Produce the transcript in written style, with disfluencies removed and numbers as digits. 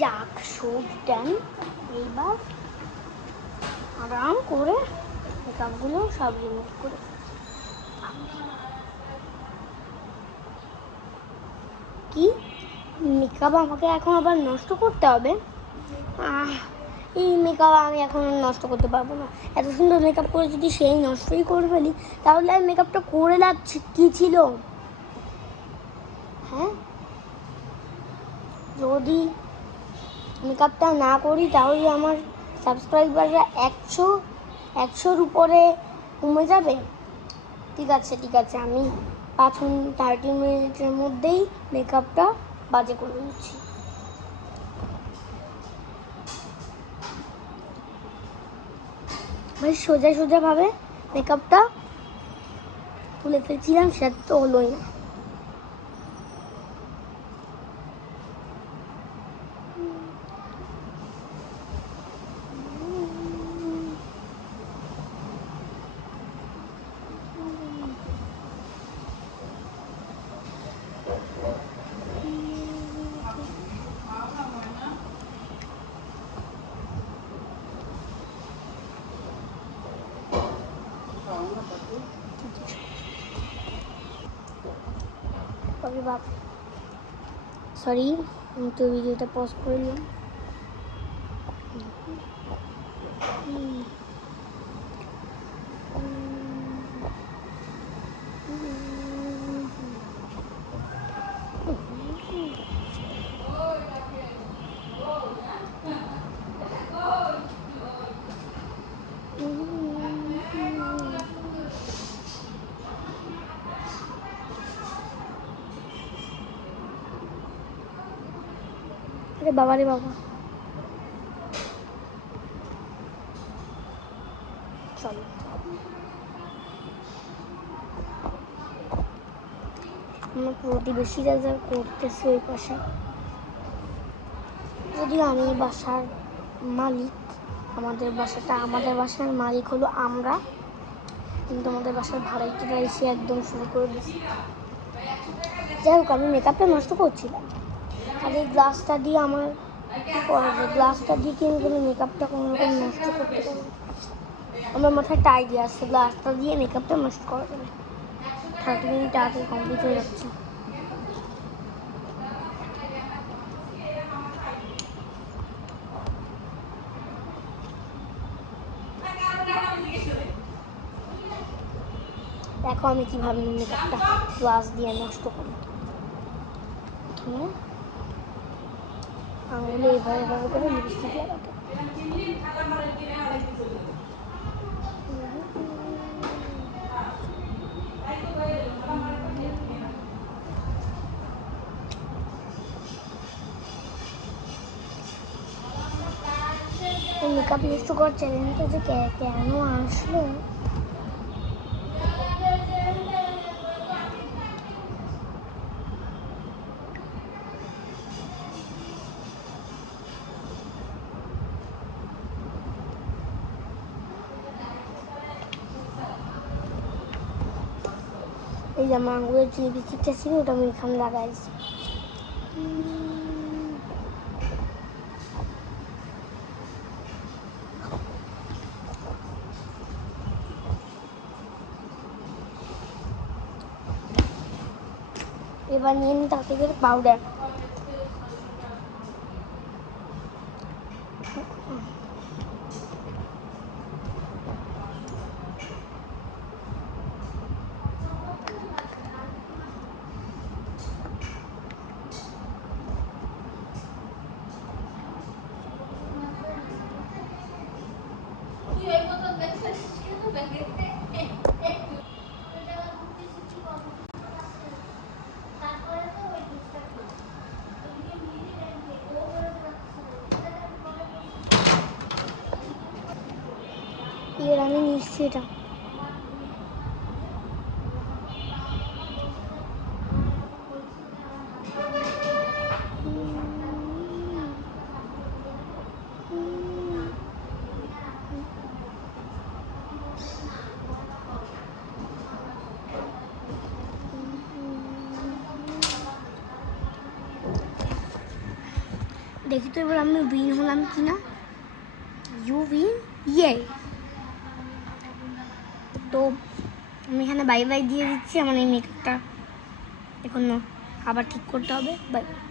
যাক, সব ডান। এইবার আরাম করে মেকআপগুলো সব রিমুভ করে কি মেকআপ আমাকে এখন আবার নষ্ট করতে হবে? এই মেকআপ আমি এখন নষ্ট করতে পারবো না। এত সুন্দর মেকআপ করে যদি সেই নষ্টই করে ফেলি, তাহলে আর মেকআপটা করে লাভ কী ছিল? হ্যাঁ, যদি মেকআপটা না করি তাহলে আমার সাবস্ক্রাইবাররা 100-100-র উপরে কমে যাবে। ঠিক আছে, আমি 30 মিনিটের মধ্যেই মেকআপটা বাজে করে নিচ্ছি। ভাই সোজাভাবে মেকআপটা তুলে ফেলছিলাম, সেটা তো হলোই না। সরি, আমি তো ভিডিওটা পজ করে নিলাম। আরে বাবা রে বাবা, চলো আমার প্রতিবেশীরা যা করতেছে ওই পাশে, যদিও আমি বাসার মালিক, আমাদের বাসার মালিক হলো আমরা, কিন্তু আমাদের বাসার ভাড়াইটিরা এসে একদম শুরু করে দিচ্ছে। যাই হোক, আমি মেকআপটা নষ্ট করছিলাম, আর এই গ্লাসটা দিয়ে আমার গ্লাসটা দিয়ে কি আমি কোনো মেকআপটা কোনো রকম নষ্ট করতে পারবো? আমার মাথায় একটা আইডিয়া আসছে, গ্লাসটা দিয়ে মেকআপটা নষ্ট করা যাবে। 30 মিনিট আগে কমপ্লিট হয়ে যাচ্ছে। দেখো আমি কীভাবে মেকআপটা গ্লাস দিয়ে নষ্ট করি। প্রথমে আঙুলে এভাবে করে লিপস্টিক লাগাতে, মেকআপ নষ্ট করার চ্যালেঞ্জটা যে কেন আসলো? এই যে আমার আঙুলের যে লিপস্টিকটা ছিল ওটা আমি এখানে লাগাইছি। এবার নিয়ে নিই তাতে করে পাউডার। এবার আমি নিচ্ছি এটা। দেখি তো এবার আমি উইন হলাম কি না। ইউ উইন, ইয়ে। তো আমি এখানে বাই বাই দিয়ে দিচ্ছি। আমার এই মেকআপটা এখন আবার ঠিক করতে হবে। বাই।